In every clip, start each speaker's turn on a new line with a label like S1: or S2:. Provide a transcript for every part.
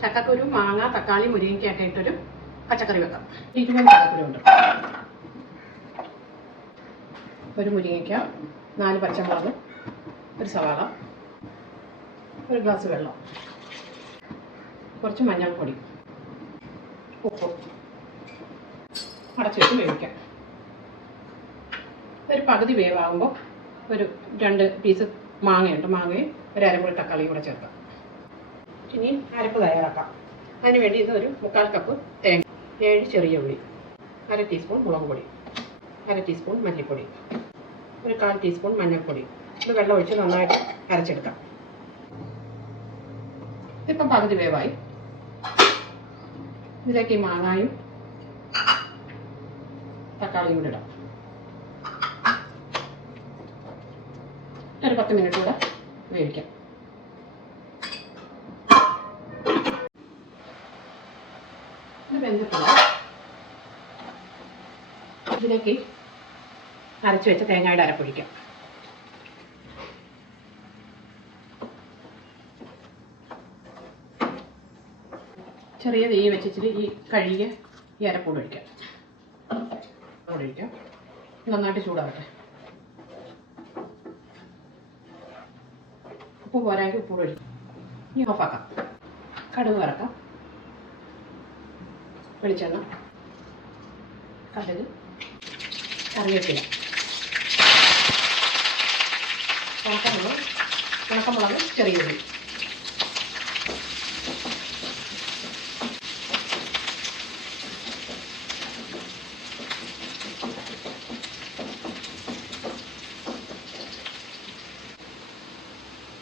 S1: ചക്കക്കുരു മാങ്ങ തക്കാളി മുരിങ്ങയ്ക്കൊക്കെ ഇട്ടൊരു പച്ചക്കറി വെക്കാം. ഇരുപത് ചക്കക്കുരു ഉണ്ട് ഒരു മുരിങ്ങയ്ക്ക നാല് പച്ചമുളക് ഒരു സവാള ഒരു ഗ്ലാസ് വെള്ളം കുറച്ച് മഞ്ഞൾപ്പൊടി ഉപ്പ് അടച്ചു വെച്ച് വേവിക്കാം. ഒരു പകുതി വേവാകുമ്പോൾ ഒരു രണ്ട് പീസ് മാങ്ങയുണ്ട്. മാങ്ങയും ഒരു അരമുറി തക്കാളിയും കൂടെ ചേർക്കാം. ഇനി അരപ്പ് തയ്യാറാക്കാം. അതിന് വേണ്ടി ഇത് ഒരു മുക്കാൽ കപ്പ് തേങ്ങ ഏഴ് ചെറിയ ഉള്ളി അര ടീസ്പൂൺ മുളക് പൊടി അര ടീസ്പൂൺ മല്ലിപ്പൊടി ഒരു കാൽ ടീസ്പൂൺ മഞ്ഞൾപ്പൊടി. ഇത് വെള്ളം ഒഴിച്ച് നന്നായിട്ട് അരച്ചെടുക്കാം. ഇതിപ്പം പകുതി വേവായി. ഇതിലേക്ക് ഈ മാങ്ങായും തക്കാളിയും കൂടെ ഇടാം. ഒരു പത്ത് മിനിറ്റ് കൂടെ വേവിക്കാം. ഇതിലേക്ക് അരച്ച് വെച്ച തേങ്ങയുടെ അരപ്പൊഴിക്കാം ചെറിയ തീ വെച്ചിട്ട് ഈ കഴുകിയ ഈ അരപ്പൊടി ഒഴിക്കാം. ഒഴിക്കാം. നന്നായിട്ട് ചൂടാവട്ടെ. ഉപ്പ് പോരാക്കി ഉപ്പ് ഒഴിക്കാം. ഇനി ഓഫാക്കാം കടുക് വറക്കാം. വെളിച്ചെണ്ണ കടുക് കറിവേപ്പില ഉണക്കമുളക് ഉണക്കമുളക് ചെറിയ ഉള്ളി.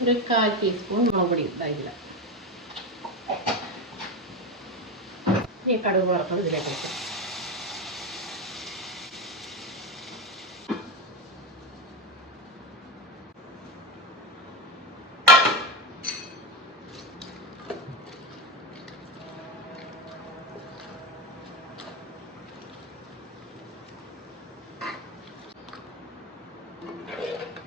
S1: ഒരു കാൽ ടീസ്പൂൺ മുളക് പൊടി ഇതായില്ല ഈ കടുക് വറുത്തത് ഇതിലേക്ക് Thank you.